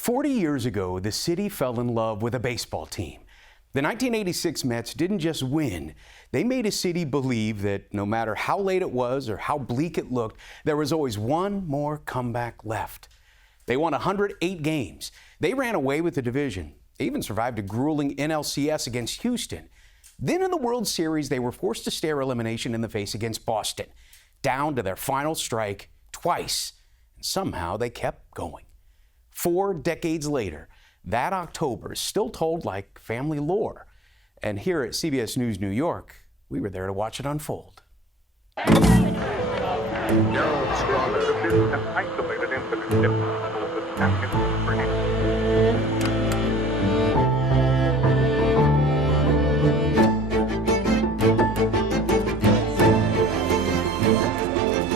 40 years ago, the city fell in love with a baseball team. The 1986 Mets didn't just win, they made a city believe that no matter how late it was or how bleak it looked, there was always one more comeback left. They won 108 games. They ran away with the division. They even survived a grueling NLCS against Houston. Then in the World Series, they were forced to stare elimination in the face against Boston, down to their final strike twice. And somehow they kept going. 4 decades later, that October is still told like family lore. And here at CBS News New York, we were there to watch it unfold. Gerald Scrawler has been an isolated incident different from the champions for him.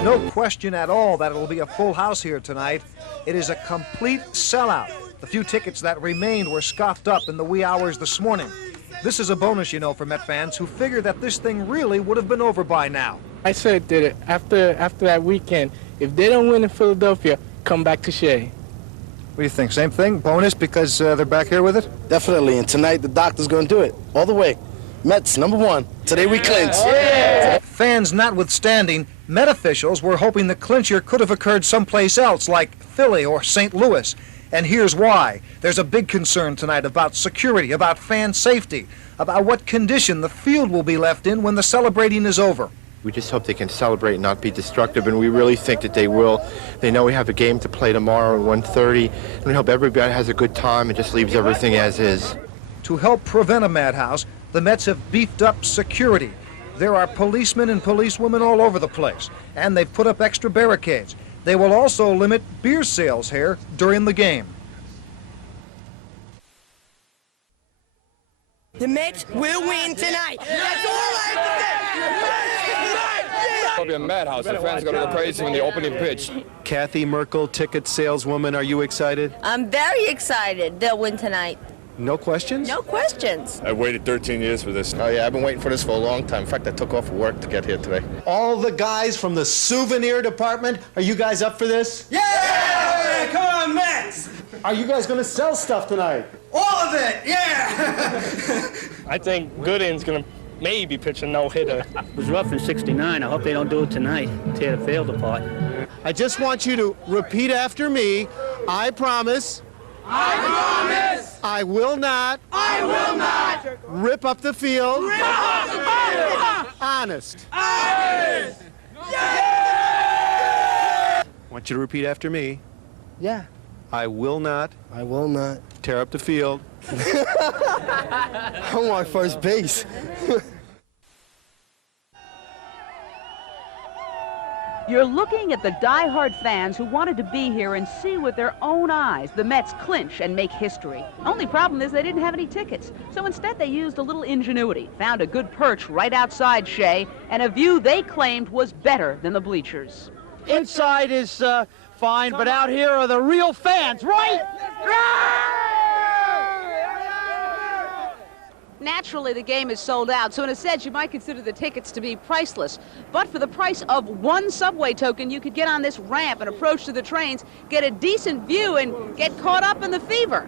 No question at all that it'll be a full house here tonight. It is a complete sellout. The few tickets that remained were scoffed up in the wee hours this morning. This is a bonus, you know, for Met fans who figure that this thing really would have been over by now. I said that after that weekend, if they don't win in Philadelphia, come back to Shea. What do you think? Same thing? Bonus because they're back here with it? Definitely, and tonight the doctor's going to do it all the way. Mets, #1. Today we clinch. Oh, yeah. Fans notwithstanding, Met officials were hoping the clincher could have occurred someplace else, like Philly or St. Louis. And here's why. There's a big concern tonight about security, about fan safety, about what condition the field will be left in when the celebrating is over. We just hope they can celebrate and not be destructive, and we really think that they will. They know we have a game to play tomorrow at 1:30, and we hope everybody has a good time and just leaves everything as is. To help prevent a madhouse, the Mets have beefed up security. There are policemen and policewomen all over the place, and they've put up extra barricades. They will also limit beer sales here during the game. The Mets will win tonight. That's all I have to say. It'll be a madhouse. The fans go to the crazy in the opening pitch. Kathy Merkel, ticket saleswoman, are you excited? I'm very excited. They'll win tonight. No questions? No questions. I waited 13 years for this. Oh yeah, I've been waiting for this for a long time. In fact, I took off work to get here today. All the guys from the souvenir department, are you guys up for this? Yeah! Come on, Mets! Are you guys going to sell stuff tonight? All of it, yeah! I think Gooden's going to maybe pitch a no-hitter. It was rough in '69. I hope they don't do it tonight. Tear the field apart. I just want you to repeat after me. I promise. I promise! I will not. I will not! Rip up the field. Rip up the field! Honest. Honest! Yeah! I want you to repeat after me. Yeah. I will not. I will not. Tear up the field. I'm on first base. You're looking at the die-hard fans who wanted to be here and see with their own eyes the Mets clinch and make history. Only problem is they didn't have any tickets. So instead they used a little ingenuity, found a good perch right outside Shea, and a view they claimed was better than the bleachers. Inside is fine, but out here are the real fans, right? Naturally, the game is sold out, so in a sense, you might consider the tickets to be priceless. But for the price of one subway token, you could get on this ramp and approach to the trains, get a decent view, and get caught up in the fever.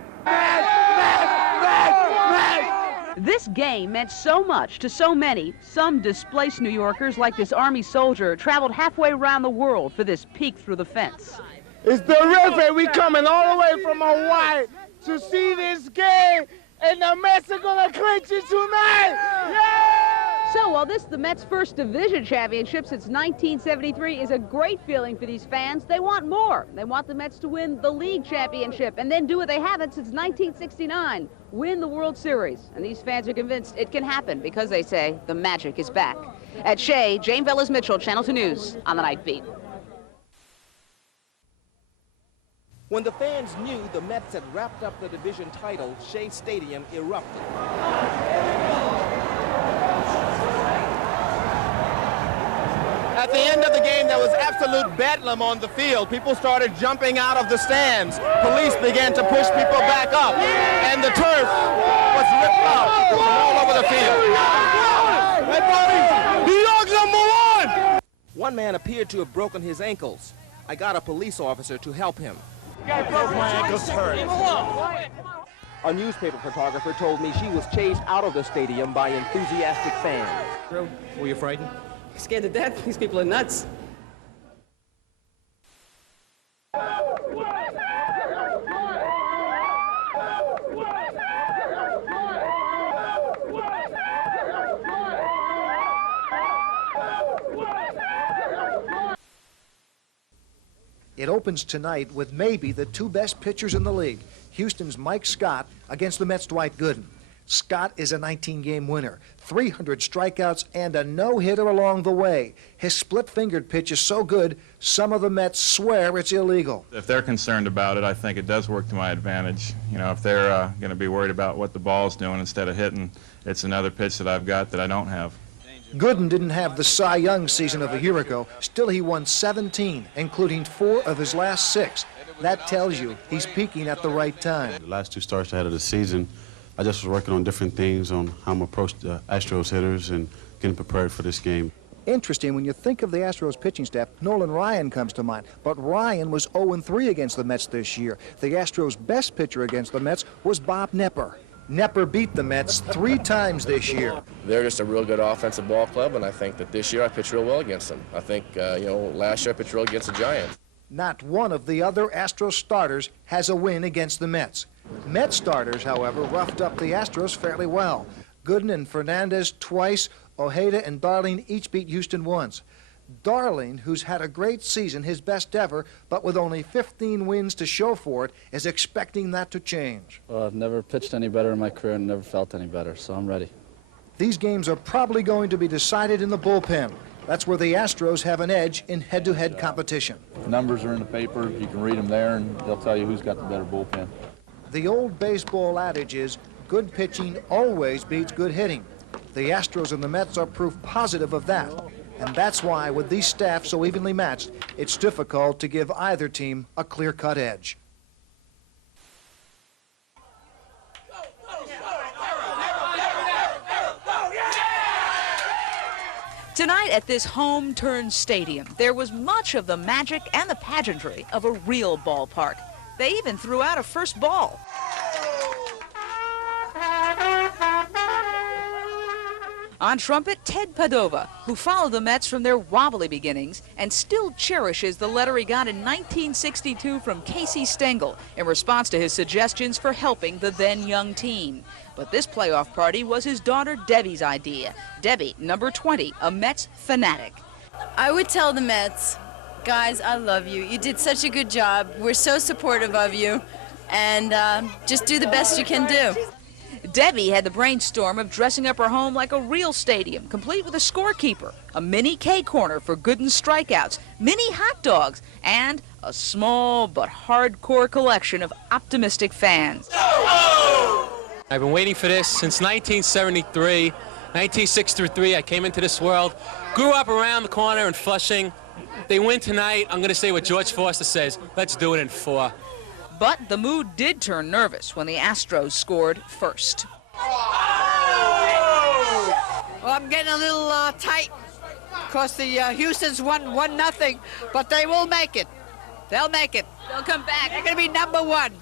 This game meant so much to so many. Some displaced New Yorkers, like this Army soldier, traveled halfway around the world for this peek through the fence. It's terrific. We coming all the way from Hawaii to see this game. And the Mets are going to clinch it tonight! Yeah! So while this is the Mets' first division championship since 1973 is a great feeling for these fans, they want more. They want the Mets to win the league championship and then do what they haven't since 1969, win the World Series. And these fans are convinced it can happen because they say the magic is back. At Shea, Jane Velez-Mitchell, Channel 2 News on the Night Beat. When the fans knew the Mets had wrapped up the division title, Shea Stadium erupted. At the end of the game, there was absolute bedlam on the field. People started jumping out of the stands. Police began to push people back up, and the turf was ripped out from all over the field. New York #1! One man appeared to have broken his ankles. I got a police officer to help him. My ankle's hurt. A newspaper photographer told me she was chased out of the stadium by enthusiastic fans. Were you frightened? Scared to death. These people are nuts. It opens tonight with maybe the two best pitchers in the league. Houston's Mike Scott against the Mets' Dwight Gooden. Scott is a 19-game winner, 300 strikeouts, and a no-hitter along the way. His split-fingered pitch is so good, some of the Mets swear it's illegal. If they're concerned about it, I think it does work to my advantage. You know, if they're going to be worried about what the ball's doing instead of hitting, it's another pitch that I've got that I don't have. Gooden didn't have the Cy Young season of a year ago. Still, he won 17, including 4 of his last 6. That tells you he's peaking at the right time. The last 2 starts ahead of the season, I just was working on different things on how I'm approach the Astros hitters and getting prepared for this game. Interesting, when you think of the Astros pitching staff, Nolan Ryan comes to mind. But Ryan was 0-3 against the Mets this year. The Astros' best pitcher against the Mets was Bob Knepper. Knepper beat the Mets 3 times this year. They're just a real good offensive ball club, and I think that this year I pitched real well against them. I think, last year I pitched real against the Giants. Not one of the other Astros starters has a win against the Mets. Mets starters, however, roughed up the Astros fairly well. Gooden and Fernandez twice, Ojeda and Darling each beat Houston once. Darling, who's had a great season, his best ever, but with only 15 wins to show for it, is expecting that to change. Well, I've never pitched any better in my career and never felt any better, so I'm ready. These games are probably going to be decided in the bullpen. That's where the Astros have an edge in head-to-head competition. The numbers are in the paper. You can read them there, and they'll tell you who's got the better bullpen. The old baseball adage is, good pitching always beats good hitting. The Astros and the Mets are proof positive of that. And that's why, with these staffs so evenly matched, it's difficult to give either team a clear-cut edge. Tonight at this home-turned stadium, there was much of the magic and the pageantry of a real ballpark. They even threw out a first ball. On trumpet, Ted Padova, who followed the Mets from their wobbly beginnings and still cherishes the letter he got in 1962 from Casey Stengel in response to his suggestions for helping the then young team. But this playoff party was his daughter Debbie's idea. Debbie, number 20, a Mets fanatic. I would tell the Mets, guys, I love you. You did such a good job. We're so supportive of you. And just do the best you can do. Debbie had the brainstorm of dressing up her home like a real stadium, complete with a scorekeeper, a mini K-corner for Gooden strikeouts, mini hot dogs, and a small but hardcore collection of optimistic fans. I've been waiting for this since 1973. 1963, I came into this world, grew up around the corner in Flushing. They win tonight. I'm going to say what George Foster says, let's do it in 4. But the mood did turn nervous when the Astros scored first. Well, I'm getting a little tight because the Houston's won 1-0, but they will make it. They'll make it. They'll come back. They're going to be number 1.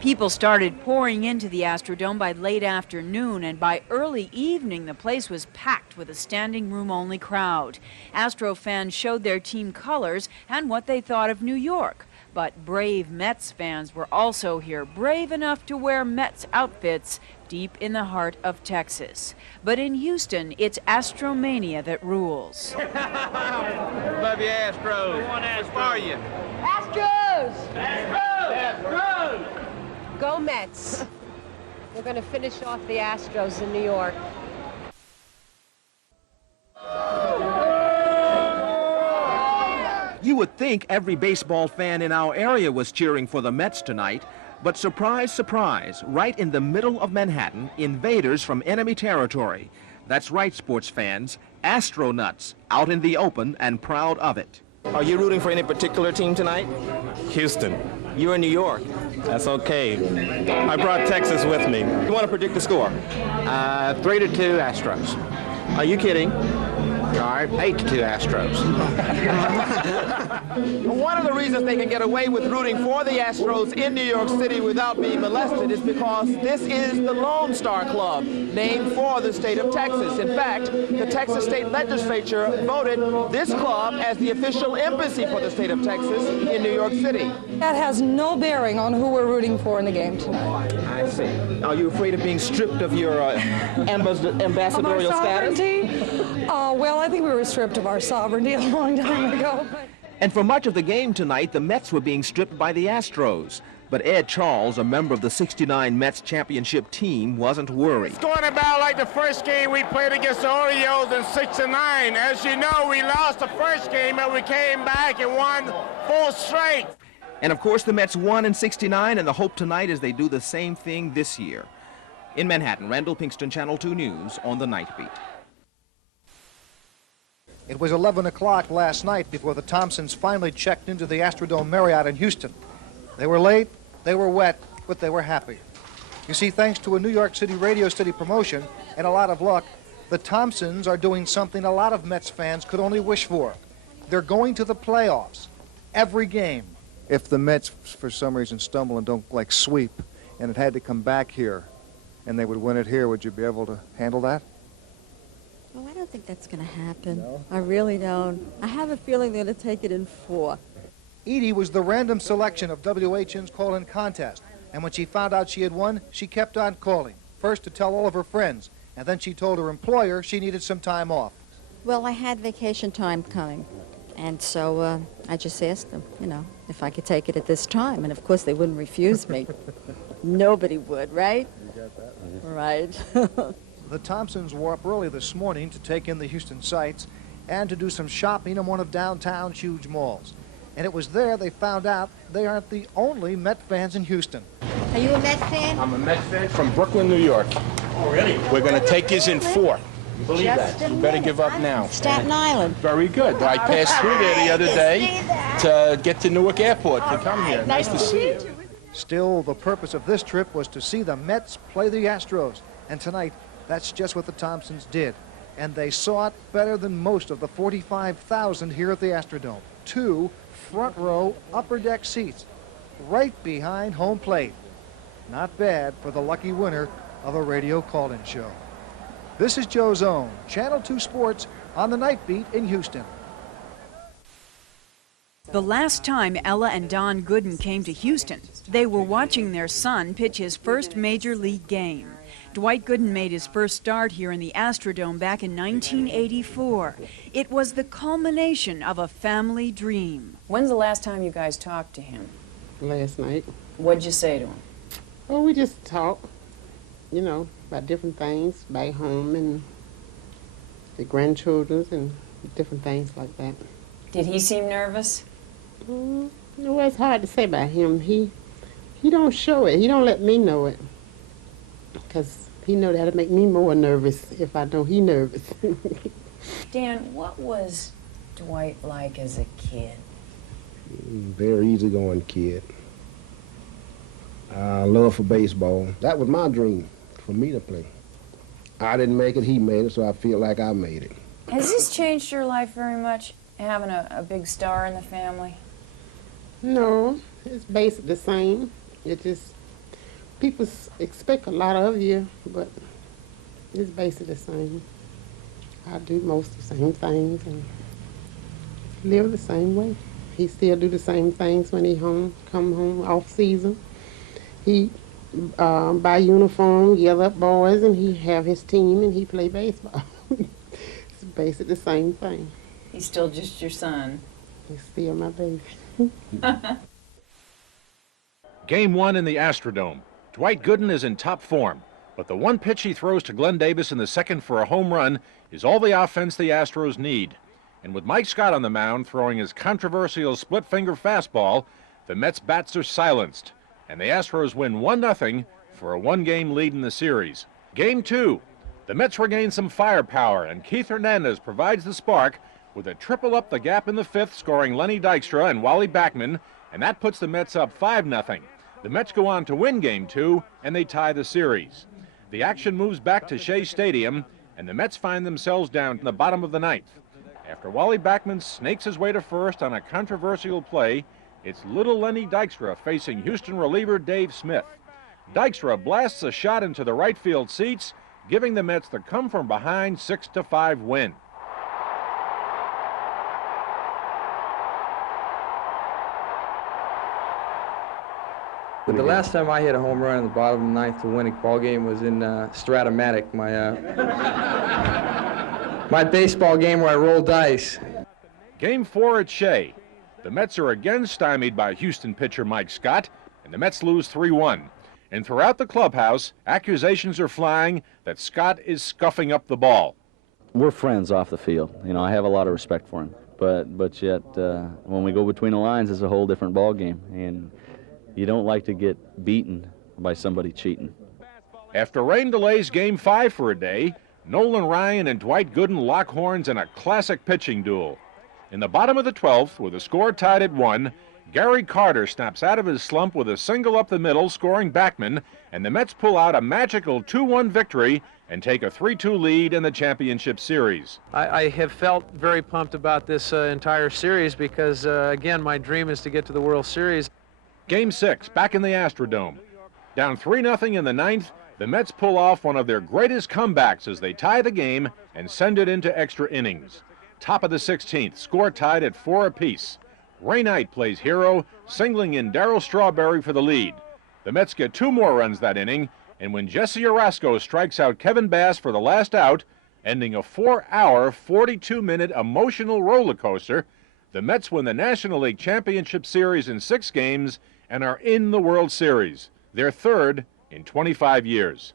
People started pouring into the Astrodome by late afternoon, and by early evening, the place was packed with a standing room-only crowd. Astro fans showed their team colors and what they thought of New York. But brave Mets fans were also here, brave enough to wear Mets outfits deep in the heart of Texas. But in Houston, it's Astromania that rules. Love you, Astros. Go on, Astros. How are you? Astros! Astros! Astros! Go Mets. We're going to finish off the Astros in New York. You would think every baseball fan in our area was cheering for the Mets tonight, but surprise, surprise, right in the middle of Manhattan, invaders from enemy territory. That's right, sports fans, Astronuts, out in the open and proud of it. Are you rooting for any particular team tonight? Houston. You're in New York. That's okay. I brought Texas with me. You want to predict the score? 3-2 Astros. Are you kidding? I hate the two Astros. One of the reasons they can get away with rooting for the Astros in New York City without being molested is because this is the Lone Star Club, named for the state of Texas. In fact, the Texas state legislature voted this club as the official embassy for the state of Texas in New York City. That has no bearing on who we're rooting for in the game tonight. I see. Are you afraid of being stripped of your ambassadorial status? Well, I think we were stripped of our sovereignty a long time ago. And for much of the game tonight, the Mets were being stripped by the Astros. But Ed Charles, a member of the '69 Mets championship team, wasn't worried. It's going about like the first game we played against the Orioles in '69. As you know, we lost the first game, but we came back and won full strength. And of course, the Mets won in '69, and the hope tonight is they do the same thing this year. In Manhattan, Randall Pinkston, Channel 2 News on the Night Beat. It was 11 o'clock last night before the Thompsons finally checked into the Astrodome Marriott in Houston. They were late, they were wet, but they were happy. You see, thanks to a New York City radio city promotion and a lot of luck, the Thompsons are doing something a lot of Mets fans could only wish for. They're going to the playoffs, every game. If the Mets, for some reason, stumble and don't, like, sweep, and it had to come back here, and they would win it here, would you be able to handle that? Oh, I don't think that's going to happen. No? I really don't. I have a feeling they're going to take it in 4. Edie was the random selection of WHN's call-in contest, and when she found out she had won, she kept on calling, first to tell all of her friends, and then she told her employer she needed some time off. Well, I had vacation time coming, and so I just asked them, you know, if I could take it at this time, and of course they wouldn't refuse me. Nobody would, right? You got that? Right. The Thompsons were up early this morning to take in the Houston sights and to do some shopping in one of downtown's huge malls. And it was there they found out they aren't the only Met fans in Houston. Are you a Met fan? I'm a Met fan from Brooklyn, New York. Oh, really? We're going to take this in 4. You believe Just that? You better give up now. Staten Island. Very good. I passed through there the other day to get to Newark Airport to come here. Nice to see you. Still, the purpose of this trip was to see the Mets play the Astros. And tonight, that's just what the Thompsons did. And they saw it better than most of the 45,000 here at the Astrodome. 2 front-row upper deck seats right behind home plate. Not bad for the lucky winner of a radio call-in show. This is Joe Zone, Channel 2 Sports on the Night Beat in Houston. The last time Ella and Don Gooden came to Houston, they were watching their son pitch his first major league game. Dwight Gooden made his first start here in the Astrodome back in 1984. It was the culmination of a family dream. When's the last time you guys talked to him? Last night. What'd you say to him? Oh, we just talked, you know, about different things back home and the grandchildren and different things like that. Did he seem nervous? Well, it's hard to say about him. He don't show it. He don't let me know it. Because he know that'll make me more nervous if I know he nervous. Dan, what was Dwight like as a kid? Very easygoing kid. Love for baseball. That was my dream, for me to play. I didn't make it, he made it, so I feel like I made it. Has this changed your life very much, having a big star in the family? No, it's basically the same. It just, people expect a lot of you, but it's basically the same. I do most of the same things and live the same way. He still do the same things when he come home off season. He buy uniform, yell up boys, and he have his team and he play baseball. It's basically the same thing. He's still just your son. He's still my baby. Game 1 in the Astrodome. Dwight Gooden is in top form, but the one pitch he throws to Glenn Davis in the second for a home run is all the offense the Astros need. And with Mike Scott on the mound throwing his controversial split-finger fastball, the Mets' bats are silenced, and the Astros win 1-0 for a one-game lead in the series. Game 2. The Mets regain some firepower, and Keith Hernandez provides the spark with a triple up the gap in the 5th, scoring Lenny Dykstra and Wally Backman, and that puts the Mets up 5-0. The Mets go on to win Game 2, and they tie the series. The action moves back to Shea Stadium, and the Mets find themselves down in the bottom of the ninth. After Wally Backman snakes his way to first on a controversial play, it's little Lenny Dykstra facing Houston reliever Dave Smith. Dykstra blasts a shot into the right field seats, giving the Mets the come-from-behind 6-5 win. But the last time I hit a home run in the bottom of the ninth to win a ball game was in Stratomatic, my baseball game where I rolled dice. Game 4 at Shea. The Mets are again stymied by Houston pitcher Mike Scott, and the Mets lose 3-1. And throughout the clubhouse, accusations are flying that Scott is scuffing up the ball. We're friends off the field. You know, I have a lot of respect for him. But yet, when we go between the lines, it's a whole different ball game. And you don't like to get beaten by somebody cheating. After rain delays Game 5 for a day, Nolan Ryan and Dwight Gooden lock horns in a classic pitching duel. In the bottom of the 12th, with the score tied at 1, Gary Carter snaps out of his slump with a single up the middle, scoring Backman, and the Mets pull out a magical 2-1 victory and take a 3-2 lead in the championship series. I have felt very pumped about this entire series because, again, my dream is to get to the World Series. Game 6, back in the Astrodome. Down 3-0 in the ninth, the Mets pull off one of their greatest comebacks as they tie the game and send it into extra innings. Top of the 16th, score tied at 4 apiece. Ray Knight plays hero, singling in Darryl Strawberry for the lead. The Mets get 2 more runs that inning, and when Jesse Orozco strikes out Kevin Bass for the last out, ending a 4-hour, 42-minute emotional roller coaster, the Mets win the National League Championship Series in 6 games and are in the World Series, their third in 25 years.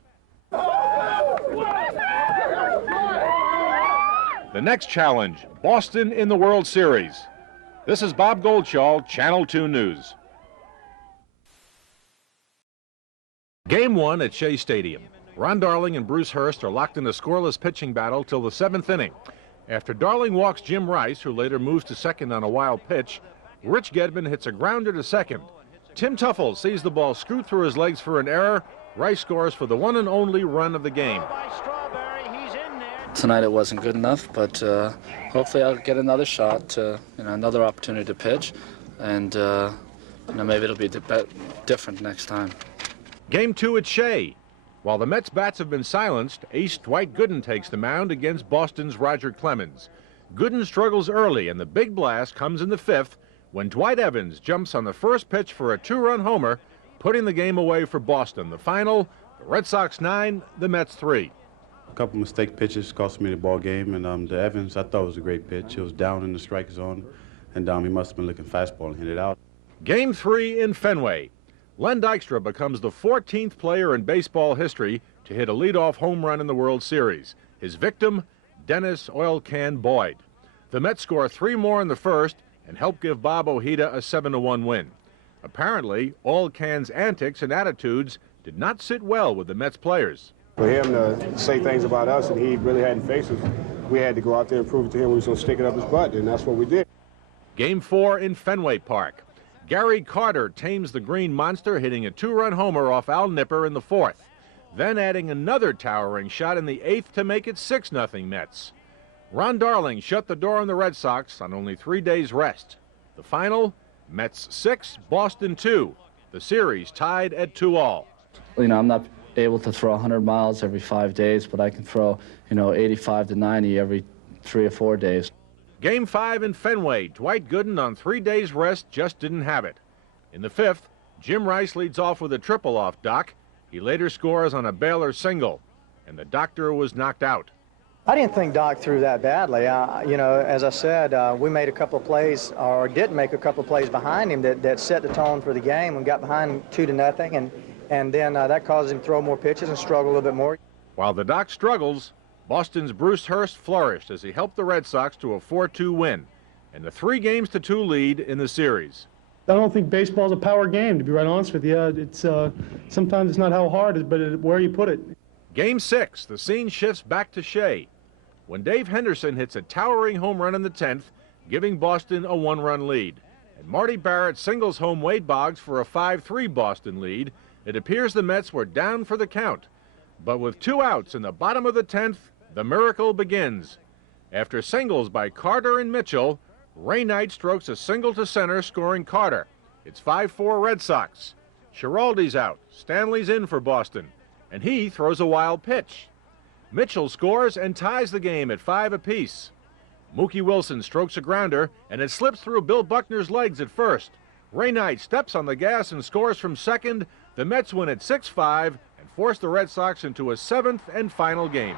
The next challenge, Boston in the World Series. This is Bob Goldschall, Channel 2 News. Game 1 at Shea Stadium. Ron Darling and Bruce Hurst are locked in a scoreless pitching battle till the 7th inning. After Darling walks Jim Rice, who later moves to second on a wild pitch, Rich Gedman hits a grounder to second. Tim Tuffle sees the ball scoot through his legs for an error. Rice scores for the one and only run of the game. Tonight it wasn't good enough, but hopefully I'll get another shot, another opportunity to pitch, and maybe it'll be different next time. Game 2 at Shea. While the Mets bats have been silenced, ace Dwight Gooden takes the mound against Boston's Roger Clemens. Gooden struggles early, and the big blast comes in the 5th when Dwight Evans jumps on the first pitch for a 2-run homer, putting the game away for Boston. The final, the Red Sox 9, the Mets 3. A couple mistake pitches cost me the ball game, and the Evans, I thought was a great pitch. It was down in the strike zone, and he must have been looking fastball and hit it out. Game 3 in Fenway. Len Dykstra becomes the 14th player in baseball history to hit a leadoff home run in the World Series. His victim, Dennis Oil Can Boyd. The Mets score 3 more in the first and help give Bob Ojeda a 7-1 win. Apparently, Oil Can's antics and attitudes did not sit well with the Mets players. For him to say things about us and he really hadn't faced us, we had to go out there and prove it to him we was going to stick it up his butt, and that's what we did. Game 4 in Fenway Park. Gary Carter tames the Green Monster, hitting a 2-run homer off Al Nipper in the 4th, then adding another towering shot in the 8th to make it 6-0 Mets. Ron Darling shut the door on the Red Sox on only 3 days rest. The final, Mets 6, Boston 2. The series tied at 2-all. I'm not able to throw 100 miles every 5 days, but I can throw, 85 to 90 every 3 or 4 days. Game 5 in Fenway. Dwight Gooden on 3 days rest just didn't have it. In the 5th, Jim Rice leads off with a triple off Doc. He later scores on a Baylor single, and the doctor was knocked out. I didn't think Doc threw that badly. As I said, we made a couple of plays, or didn't make a couple of plays behind him that set the tone for the game and got behind 2-0, and then that caused him to throw more pitches and struggle a little bit more. While the Doc struggles, Boston's Bruce Hurst flourished as he helped the Red Sox to a 4-2 win and the 3-2 lead in the series. I don't think baseball's a power game, to be right honest with you. It's sometimes it's not how hard, but where you put it. Game 6, the scene shifts back to Shea when Dave Henderson hits a towering home run in the 10th, giving Boston a 1-run lead. And Marty Barrett singles home Wade Boggs for a 5-3 Boston lead. It appears the Mets were down for the count. But with 2 outs in the bottom of the 10th, The miracle begins. After singles by Carter and Mitchell, Ray Knight strokes a single to center, scoring Carter. It's 5-4 Red Sox. Schiraldi's out. Stanley's in for Boston, and he throws a wild pitch. Mitchell scores and ties the game at 5 apiece. Mookie Wilson strokes a grounder, and it slips through Bill Buckner's legs at first. Ray Knight steps on the gas and scores from second. The Mets win at 6-5 and force the Red Sox into a 7th and final game.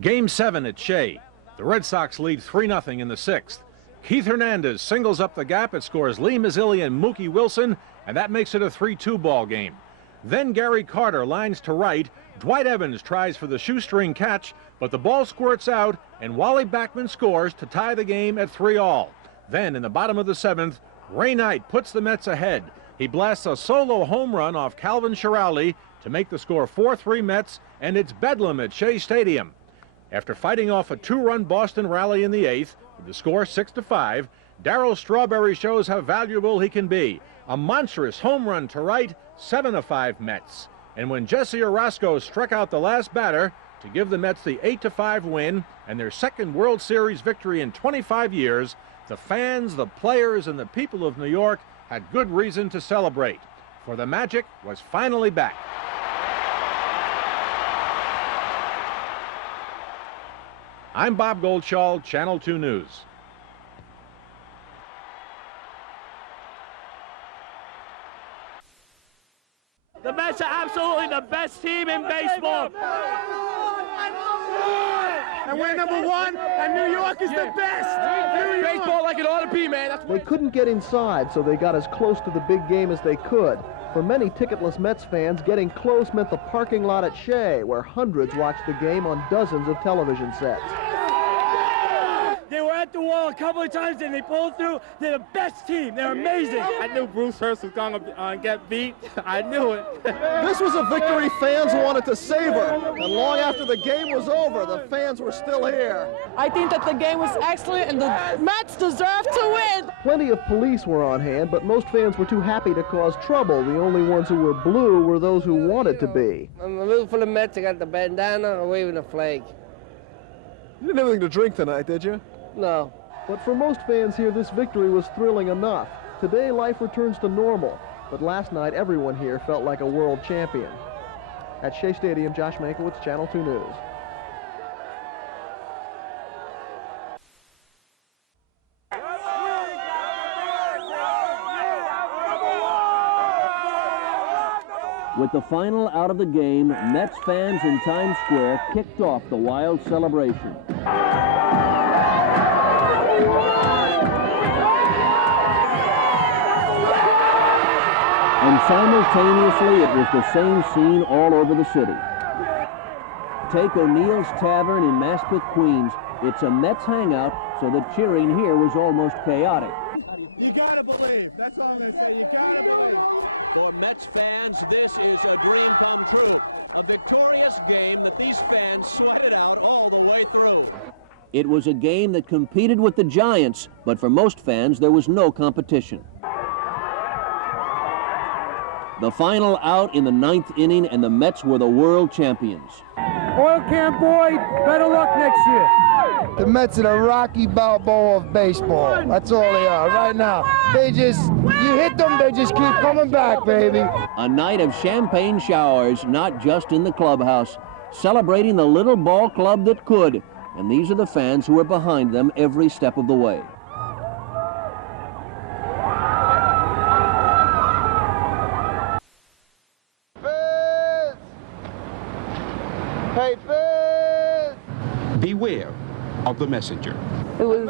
Game 7 at Shea. The Red Sox lead 3-0 in the 6th. Keith Hernandez singles up the gap. It scores Lee Mazzilli and Mookie Wilson, and that makes it a 3-2 ball game. Then Gary Carter lines to right. Dwight Evans tries for the shoestring catch, but the ball squirts out, and Wally Backman scores to tie the game at 3-all. Then in the bottom of the 7th, Ray Knight puts the Mets ahead. He blasts a solo home run off Calvin Schiraldi to make the score 4-3 Mets, and it's bedlam at Shea Stadium. After fighting off a 2-run Boston rally in the 8th, with the score 6-5, Darryl Strawberry shows how valuable he can be. A monstrous home run to right, 7-5 Mets. And when Jesse Orozco struck out the last batter to give the Mets the 8-5 win and their second World Series victory in 25 years, the fans, the players, and the people of New York had good reason to celebrate, for the magic was finally back. I'm Bob Goldschall, Channel 2 News. The Mets are absolutely the best team in baseball. And we're number 1, and New York is the best. Baseball like it ought to be, man. They couldn't get inside, so they got as close to the big game as they could. For many ticketless Mets fans, getting close meant the parking lot at Shea, where hundreds watched the game on dozens of television sets. They were at the wall a couple of times and they pulled through. They're the best team. They're amazing. I knew Bruce Hurst was going to get beat. I knew it. This was a victory fans wanted to savor. And long after the game was over, the fans were still here. I think that the game was excellent and the Mets deserve to win. Plenty of police were on hand, but most fans were too happy to cause trouble. The only ones who were blue were those who wanted to be. I'm rooting for the Mets. I got the bandana and waving the flag. You didn't have anything to drink tonight, did you? No. But for most fans here, this victory was thrilling enough. Today, life returns to normal. But last night, everyone here felt like a world champion. At Shea Stadium, Josh Mankiewicz, Channel 2 News. With the final out of the game, Mets fans in Times Square kicked off the wild celebration. And simultaneously, it was the same scene all over the city. Take O'Neill's Tavern in Maspeth, Queens. It's a Mets hangout, so the cheering here was almost chaotic. You gotta believe. That's all I'm gonna say. You gotta believe. For Mets fans, this is a dream come true. A victorious game that these fans sweated out all the way through. It was a game that competed with the Giants, but for most fans, there was no competition. The final out in the 9th inning, and the Mets were the world champions. Oil Can Boyd, better luck next year. The Mets are the Rocky Balboa of baseball. That's all they are right now. They just, you hit them, they just keep coming back, baby. A night of champagne showers, not just in the clubhouse, celebrating the little ball club that could. And these are the fans who are behind them every step of the way. Hey, Fizz! Beware of the messenger. It was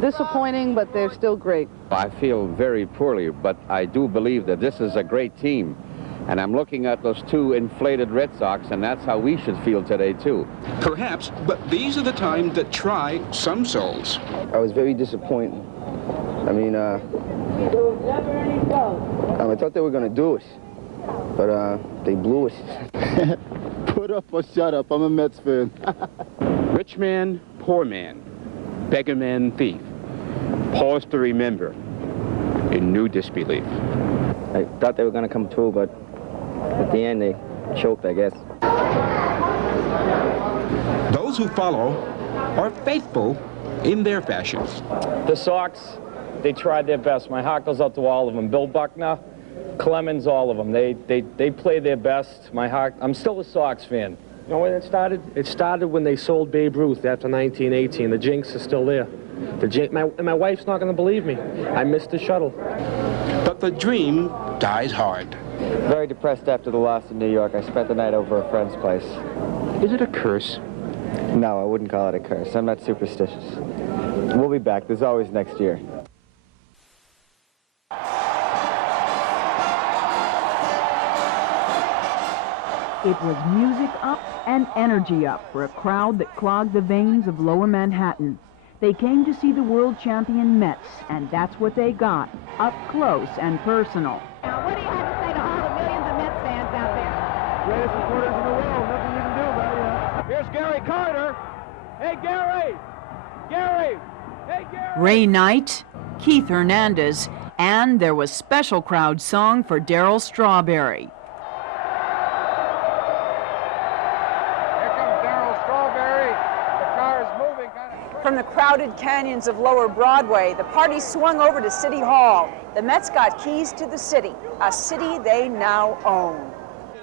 disappointing, but they're still great. I feel very poorly, but I do believe that this is a great team. And I'm looking at those two inflated Red Sox, and that's how we should feel today, too. Perhaps, but these are the times that try some souls. I was very disappointed. I mean, I thought they were going to do it, but they blew it. Put up or shut up. I'm a Mets fan. Rich man, poor man, beggar man, thief. Pause to remember in new disbelief. I thought they were going to come through, but at the end, they choked, I guess. Those who follow are faithful in their fashion. The Sox, they tried their best. My heart goes out to all of them. Bill Buckner, Clemens, all of them. They play their best. My heart, I'm still a Sox fan. You know when it started? It started when they sold Babe Ruth after 1918. The jinx is still there. My wife's not going to believe me. I missed the shuttle. But the dream dies hard. Very depressed after the loss in New York. I spent the night over a friend's place. Is it a curse? No, I wouldn't call it a curse. I'm not superstitious. We'll be back. There's always next year. It was music up and energy up for a crowd that clogged the veins of lower Manhattan. They came to see the world champion Mets, and that's what they got, up close and personal. Now, what do you have to say to all the millions of Mets fans out there? Greatest supporters in the world, nothing you can do about it. Here's Gary Carter. Hey, Gary! Gary! Hey, Gary! Ray Knight, Keith Hernandez, and there was special crowd song for Darryl Strawberry. From the crowded canyons of Lower Broadway, the party swung over to City Hall. The Mets got keys to the city, a city they now own.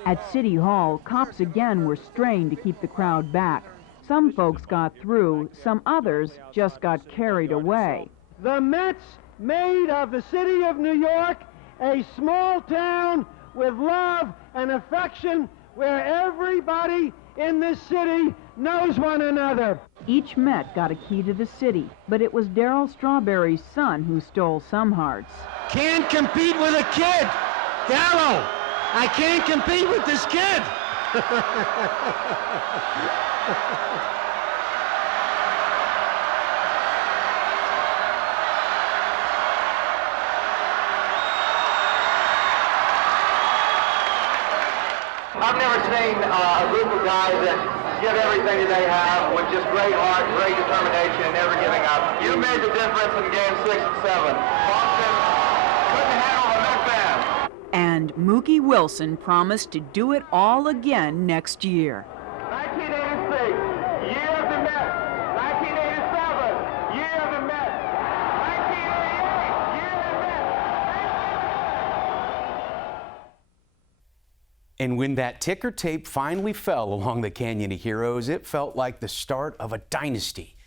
At City Hall, cops again were strained to keep the crowd back. Some folks got through, some others just got carried away. The Mets made of the city of New York a small town with love and affection where everybody in this city knows one another. Each Met got a key to the city, but it was Darryl Strawberry's son who stole some hearts. Can't compete with a kid. Darryl, I can't compete with this kid. I've never seen a group of guys that give everything that they have with just great heart, great determination, and never giving up. You made the difference in Game 6 and 7. Boston couldn't handle the Met fans. And Mookie Wilson promised to do it all again next year. 1986, year of the Mets. 1987, year of the Mets. 1988, year of the Mets. And when that ticker tape finally fell along the Canyon of Heroes, it felt like the start of a dynasty.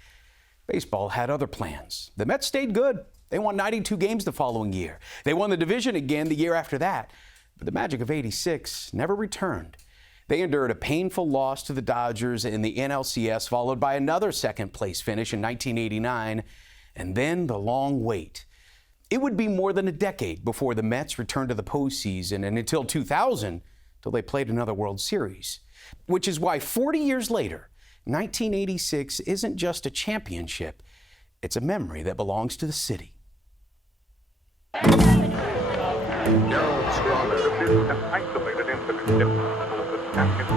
Baseball had other plans. The Mets stayed good. They won 92 games the following year. They won the division again the year after that. But the magic of '86 never returned. They endured a painful loss to the Dodgers in the NLCS, followed by another second-place finish in 1989, and then the long wait. It would be more than a decade before the Mets returned to the postseason, and until 2000, till they played another World Series. Which is why 40 years later, 1986 isn't just a championship, it's a memory that belongs to the city. Darryl Strawberry, an isolated incident, the championship